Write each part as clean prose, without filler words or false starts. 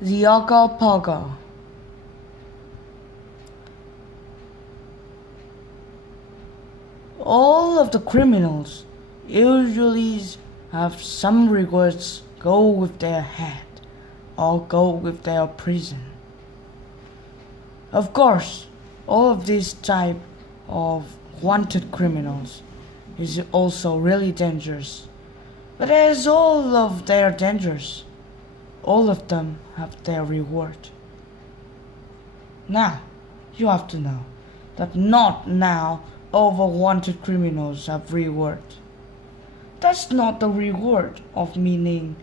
The Ogopogo. All of the criminals usually have some rewards go with their head or go with their prison. Of course, all of these type of wanted criminals is also really dangerous. But as all of their dangers, all of them have their reward. Now, you have to know that not now all the wanted criminals have reward. That's not the reward of meaning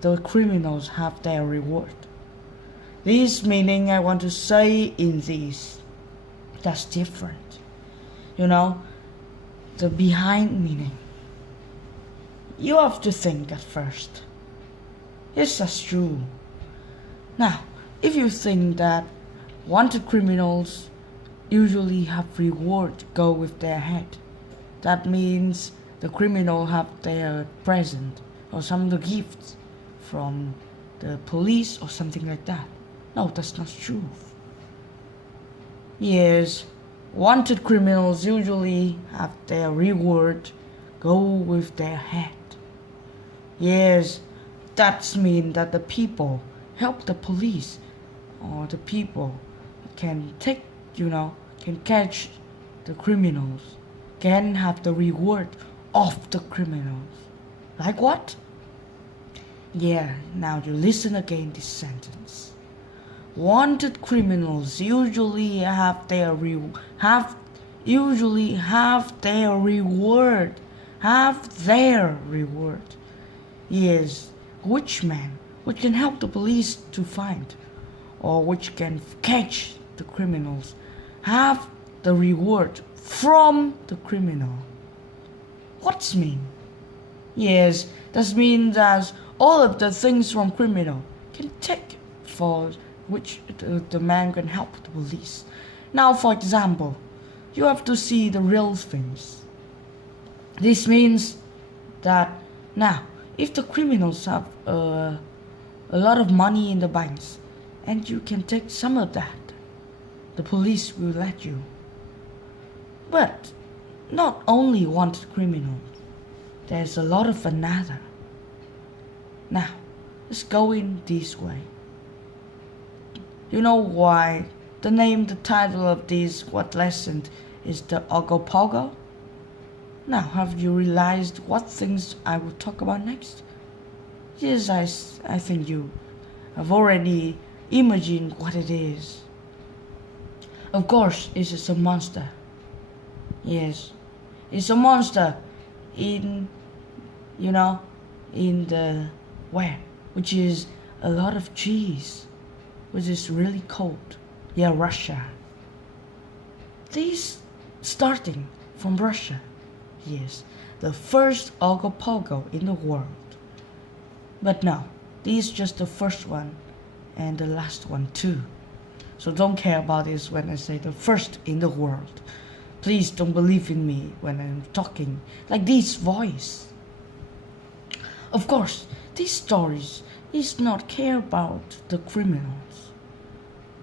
the criminals have their reward. This meaning I want to say in this, that's different. The behind meaning. You have to think at first. Yes, that's true. Now, if you think that wanted criminals usually have reward go with their head, that means the criminal have their present or some of the gifts from the police or something like that. No, that's not true. Yes, wanted criminals usually have their reward go with their head. Yes, that means that the people help the police or the people can can catch the criminals, can have the reward of the criminals. Like what? Yeah, now you listen again this sentence. Wanted criminals usually have their reward. Yes, which can help the police to find, or which can catch the criminals, have the reward from the criminal. What's mean? Yes, that means that all of the things from criminal can take for which the man can help the police. Now, for example, you have to see the real things. This means that now, if the criminals have a lot of money in the banks, and you can take some of that, the police will let you. But not only wanted criminals, there's a lot of another. Now, let's go in this way. You know why the title of this lesson is the Ogopogo? Now, have you realized what things I will talk about next? Yes, I think you have already imagined what it is. Of course, it is a monster. Yes, it's a monster in the where, which is a lot of cheese, which is really cold. Yeah, Russia. This starting from Russia. Yes, the first Ogopogo in the world. But no, this is just the first one and the last one too. So don't care about this when I say the first in the world. Please don't believe in me when I'm talking like this voice. Of course, these stories is not care about the criminals,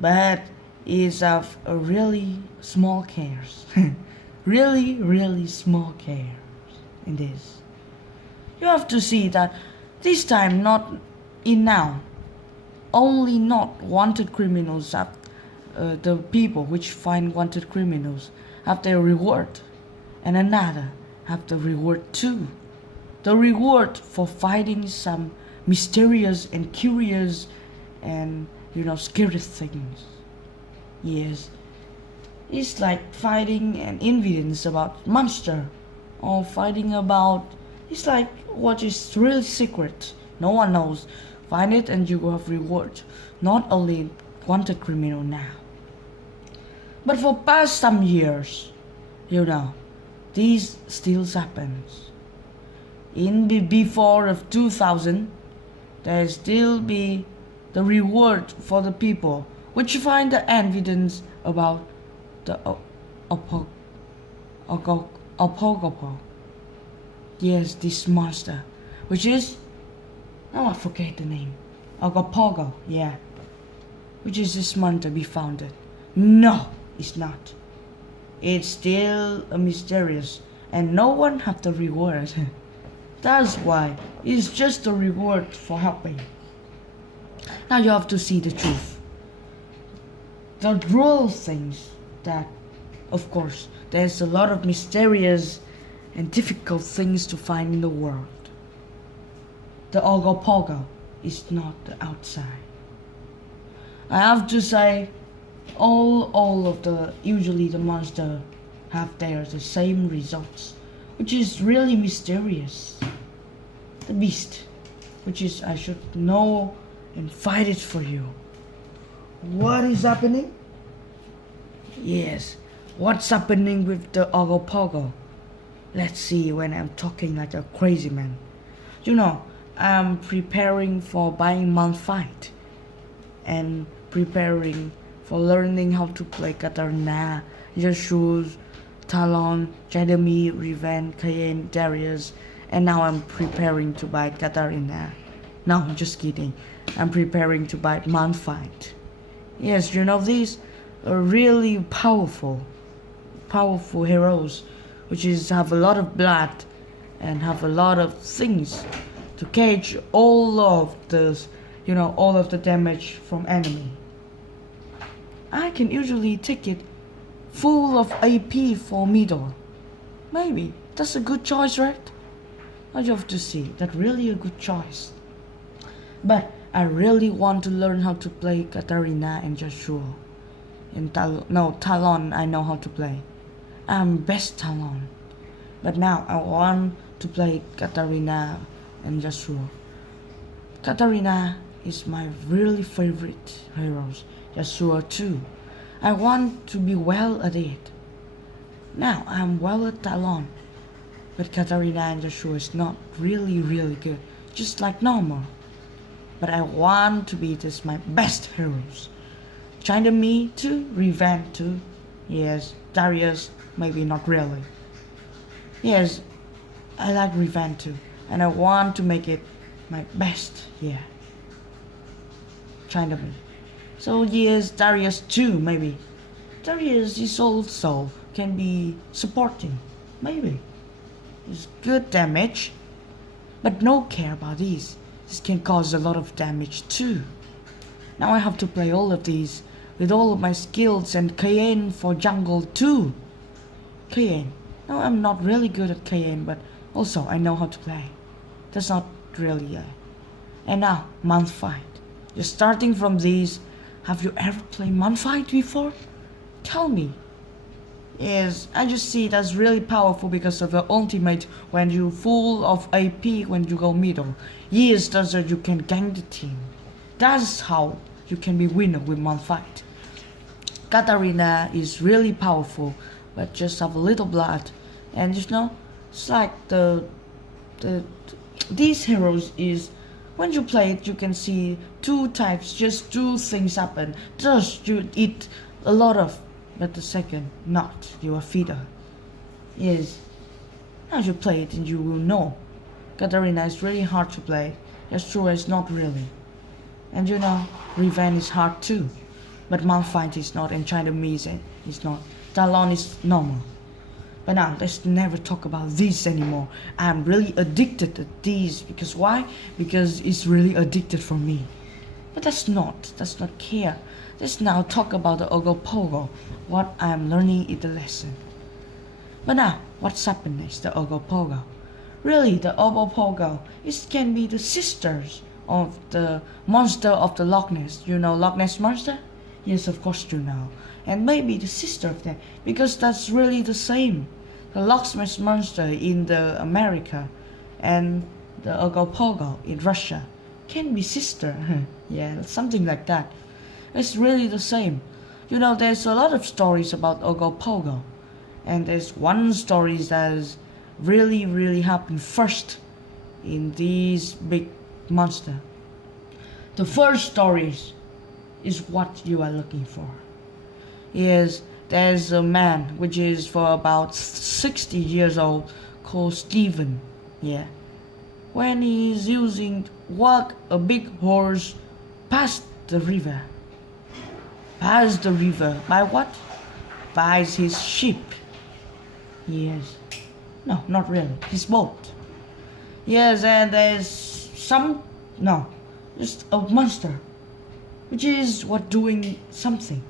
but is of a really small cares. Really, really small cares in this. You have to see that this time not in now. Only not wanted criminals have the people which find wanted criminals have their reward, and another have the reward too. The reward for fighting some mysterious and curious and scary things. Yes, it's like fighting an evidence about monster, or fighting about. It's like what is real secret. No one knows. Find it and you will have reward. Not only wanted criminal now, but for past some years, this still happens. Before of 2000, there still be the reward for the people which find the evidence about the Ogopogo. Yes, this monster, which is, now I forget the name. Ogopogo, yeah. Which is this month to be founded. No, it's not. It's still a mysterious and no one have the reward. That's why it's just a reward for helping. Now you have to see the truth. The real things that, of course, there's a lot of mysterious and difficult things to find in the world. The Ogopogo is not the outside. I have to say, all of the usually the monster have the same results, which is really mysterious. The beast, which is I should know and fight it for you. What is happening? Yes, what's happening with the Ogopogo? Let's see when I'm talking like a crazy man. You know, I'm preparing for buying month fight and preparing for learning how to play Katarina, Joshua, Talon, Jeremy, Riven, Cayenne, Darius, and now I'm preparing to buy Katarina. No, just kidding. I'm preparing to buy month fight. Yes, you know these are really powerful heroes, which is have a lot of blood and have a lot of things to catch all of the damage from enemy. I can usually take it full of AP for middle. Maybe that's a good choice, right? I have to see. That's really a good choice. But I really want to learn how to play Katarina and Joshua. And Talon I know how to play. I'm best Talon. But now I want to play Katarina and Joshua. Katarina is my really favorite heroes. Joshua too. I want to be well at it. Now I'm well at Talon. But Katarina and Joshua is not really good. Just like normal. But I want to be this my best heroes. China me too, Riven too. Yes, Darius maybe not really. Yes, I like Riven too, and I want to make it my best. Yeah, China me. So yes, Darius too maybe. Darius is also can be supporting, maybe. It's good damage, but no care about these. This can cause a lot of damage too. Now I have to play all of these with all of my skills and Cayenne for jungle too. Cayenne. No, I'm not really good at Cayenne, but also I know how to play. That's not really And now, month fight. Just starting from these, have you ever played month fight before? Tell me. Yes, I just see that's really powerful because of the ultimate when you full of AP when you go middle. Yes, that's how you can gang the team. That's how you can be winner with month fight. Katarina is really powerful, but just have a little blood. And it's like these heroes is when you play it you can see two types, just two things happen. Just you eat a lot of, but the second not. You are feeder. Yes. As you play it and you will know. Katarina is really hard to play. Joshua is not really. And Riven is hard too. But Malphite is not, and China Mise is not. Talon is normal. But now, let's never talk about these anymore. I'm really addicted to these. Because why? Because it's really addicted for me. But that's not care. Let's now talk about the Ogopogo. What I'm learning in the lesson. But now, what's happening next? The Ogopogo. Really, the Ogopogo, it can be the sisters of the monster of the Loch Ness. You know Loch Ness monster? Yes, of course you know. And maybe the sister of that, because that's really the same. The Loch Ness monster in the America and the Ogopogo in Russia can be sister. Yeah, something like that. It's really the same. There's a lot of stories about Ogopogo. And there's one story that is really happened first in these big monster. The first stories is what you are looking for. Yes, there's a man which is for about 60 years old called Stephen. Yeah. When he's using a big horse past the river. Past the river by what? By his ship. Yes. No, not really. His boat. Yes, and there's some... No, just a monster. Which is what doing something.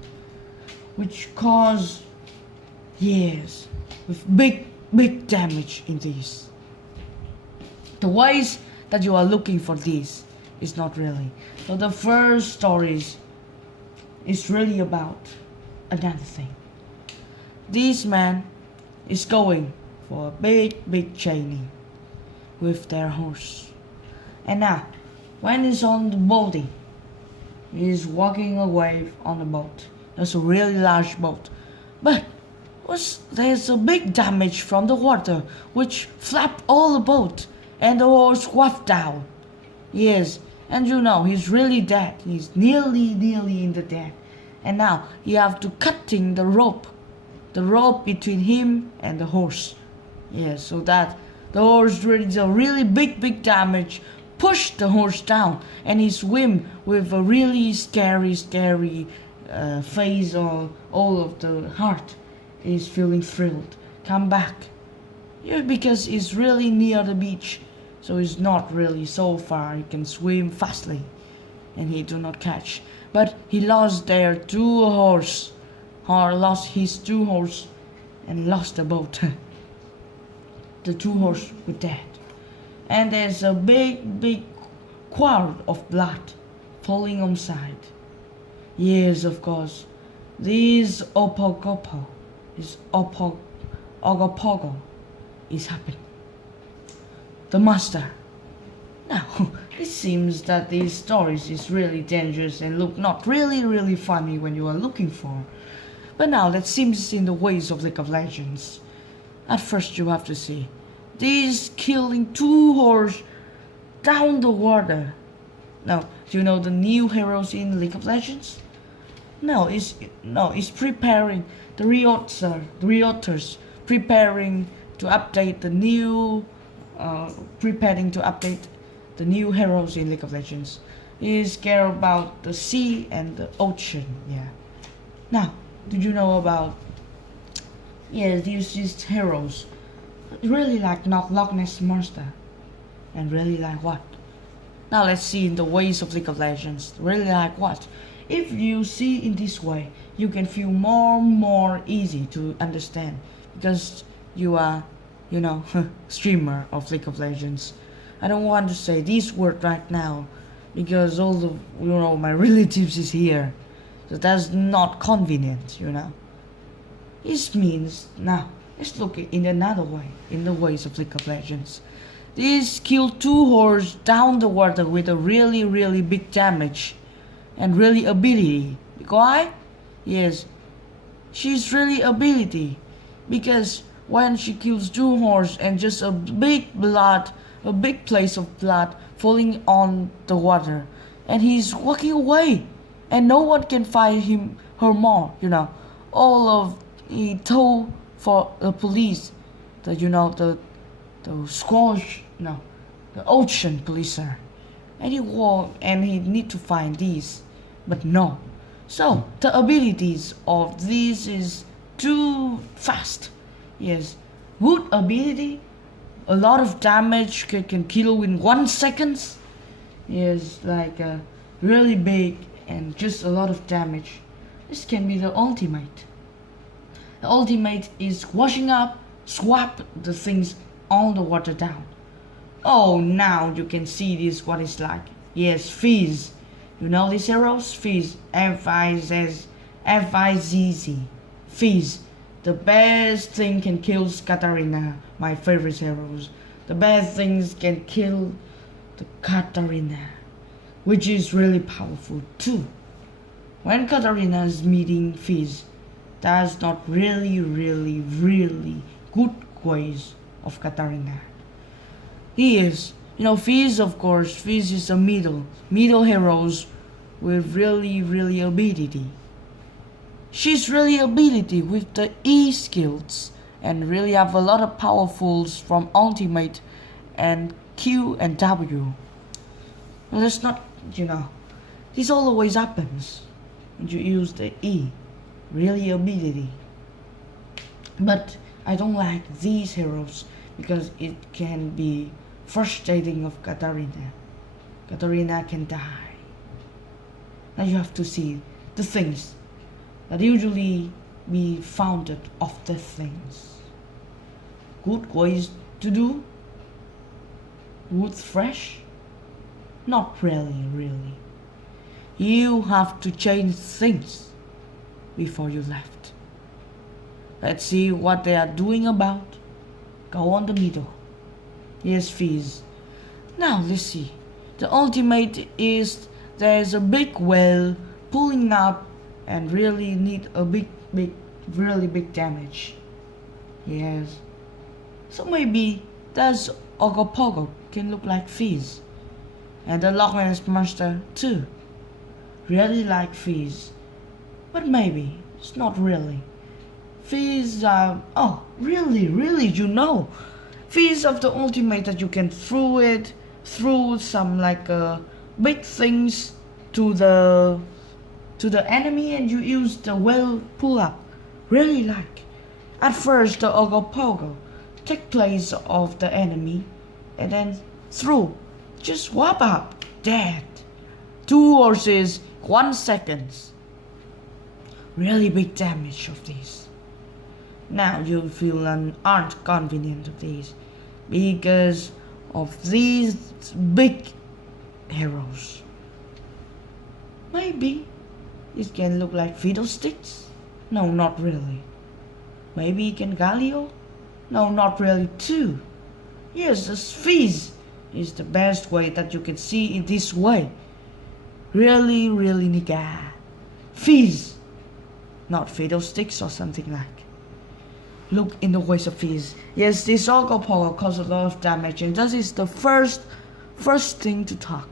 Which cause... Yes. With big damage in this. The ways that you are looking for this is not really. So the first stories is really about another thing. This man is going for a big journey with their horse. And now, when he's on the boating, he's walking away on the boat. There's a really large boat. But there's a big damage from the water which flapped all the boat and the horse wafted down. Yes, and you know he's really dead. He's nearly in the dead. And now you have to cutting the rope between him and the horse. Yes, so that the horse really big damage pushed the horse down, and he swim with a really scary face on all of the heart. He's feeling thrilled. Come back. Yeah, because he's really near the beach, so it's not really so far. He can swim fastly, and he do not catch. But he lost their two horse, or lost his two horse, and lost the boat. The two horse were dead, and there's a big cloud of blood falling on side. Yes, of course, this Ogopogo is happening. The master. Now, it seems that these stories is really dangerous and look not really funny when you are looking for. But now that seems in the ways of League of Legends. At first you have to see these killing two horse down the water. Now, do you know the new heroes in League of Legends? It's preparing the reauthors preparing to update the new heroes in League of Legends. Is care about the sea and the ocean. Yeah. Now, did you know about these heroes really like not Loch Ness monster, and really like what? Now let's see in the ways of League of Legends. Really like what? If you see in this way, you can feel more easy to understand, because you are, streamer of League of Legends. I don't want to say this word right now because all the my relatives is here, so that's not convenient. This means now let's look in another way, in the ways of League of Legends. This killed two horses down the water with a really big damage and really ability. Why? Yes, she's really ability, because when she kills two horses and just a big place of blood falling on the water, and he's walking away, and no one can find her more. He told for the police, the ocean police, and he need to find these, but no. So the abilities of these is too fast. Yes, good ability, a lot of damage, can kill in 1 second. Yes, like really big and just a lot of damage. This can be the ultimate. The ultimate is washing up, swap the things on the water down. Oh, now you can see this what it's like. Yes, Fizz. You know these heroes? Fizz. F-I-Z-Z. Fizz. The best thing can kill Katarina, my favorite heroes. The best things can kill the Katarina, which is really powerful too. When Katarina is meeting Fizz, that's not really good ways of Katarina. He is, Fizz, of course. Fizz is a middle heroes with really ability. She's really ability with the E skills, and really have a lot of powerfuls from ultimate and Q and W. Let's not, This always happens when you use the E, really ability. But I don't like these heroes because it can be frustrating of Katarina. Katarina can die. Now you have to see the things that usually be founded of the things. Good ways to do? Wood fresh? Not really. You have to change things before you left. Let's see what they are doing about. Go on the middle. Here's Fizz. Now let's see. The ultimate is there's a big whale pulling up and really need a really big damage. Yes. So maybe that's Ogopogo can look like Fizz. And the Loch Ness monster too. Really like Fizz. But maybe it's not really. Fizz, oh, really, you know. Fizz of the ultimate that you can through some like big things to the enemy and you use the whale pull up. Really like. At first the Ogopogo take place of the enemy and then through. Just whop up. Dead. 2 horses, 1 second. Really big damage of these. Now you feel aren't convenient of these because of these big heroes. Maybe it can look like fiddlesticks? No, not really. Maybe it can Galio? No, not really too. Yes, this Fizz is the best way that you can see it this way. Really nigga. Fizz. Not fiddlesticks or something like. Look in the ways of Fizz. Yes, this Ogopogo causes a lot of damage and that is the first thing to talk.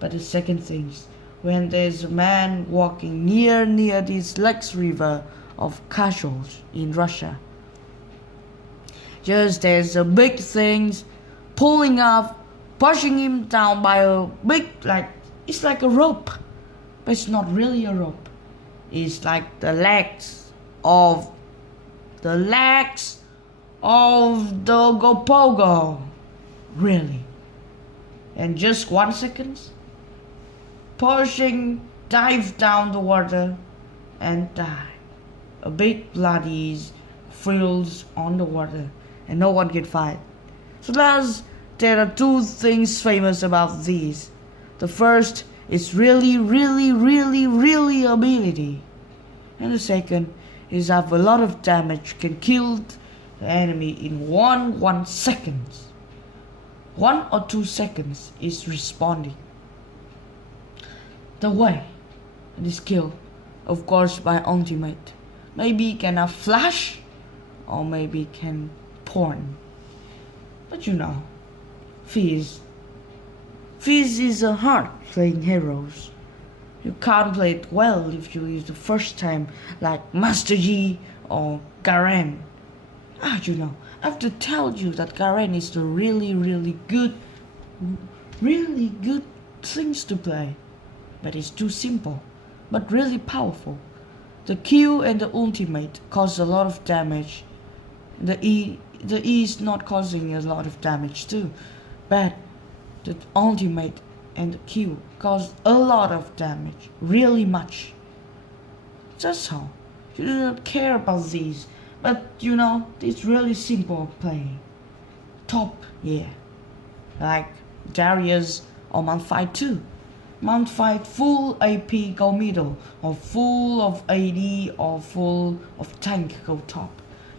But the second thing is when there's a man walking near this Lex River of Kazhov in Russia. Just there's a big things pulling up, pushing him down by a big it's like a rope. But it's not really a rope. It's like the legs of the Ogopogo. Really. And just 1 second, pushing, dive down the water and die. A big bloody frills on the water and no one can fight. So there are 2 things famous about these. The first is really ability. And the second is have a lot of damage, can kill the enemy in 1 second. 1 or 2 seconds is responding. The way it is killed, of course, by ultimate. Maybe it can have flash, or maybe it can porn. But you know, Fizz is a hard playing heroes. You can't play it well if you use the first time like Master Yi or Garen. You know, I have to tell you that Garen is the really good things to play. But it's too simple, but really powerful. The Q and the ultimate cause a lot of damage. The E is not causing a lot of damage too, but the ultimate and the Q cause a lot of damage, really much. That's all. You do not care about these, but you know, it's really simple playing. Top, yeah. Like Darius or Malphite too. Malphite full AP go middle, or full of AD or full of tank go top.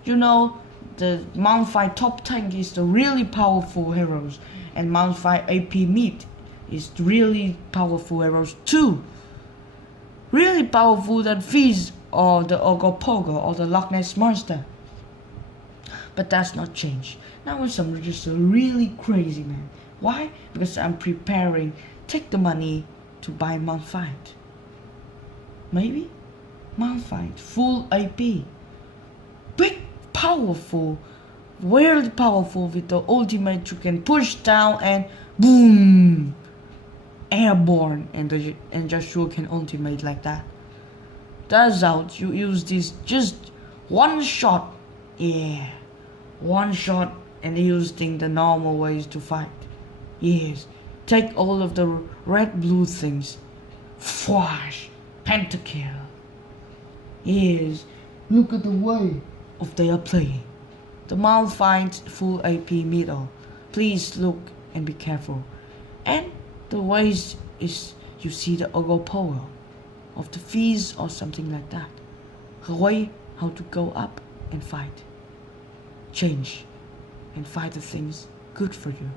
You know, the Malphite top tank is the really powerful heroes, and Malphite AP mid is really powerful heroes too. Really powerful than Fizz or the Ogopogo or the Loch Ness monster. But that's not changed. Now I'm just a really crazy man. Why? Because I'm preparing, take the money to buy Malphite. Maybe? Malphite, full AP. Big, powerful, really powerful with the ultimate you can push down and boom! airborne, and Joshua can ultimate like that. Turns out you use this just one shot. Yeah, one shot, and using the normal ways to fight. Yes, take all of the red blue things. Flash, pentakill. Yes, look at the way of they are playing. The mouth finds full AP middle. Please look and be careful. And the ways is you see the Ogopogo of the fees or something like that. A way how to go up and fight. Change and fight the things good for you.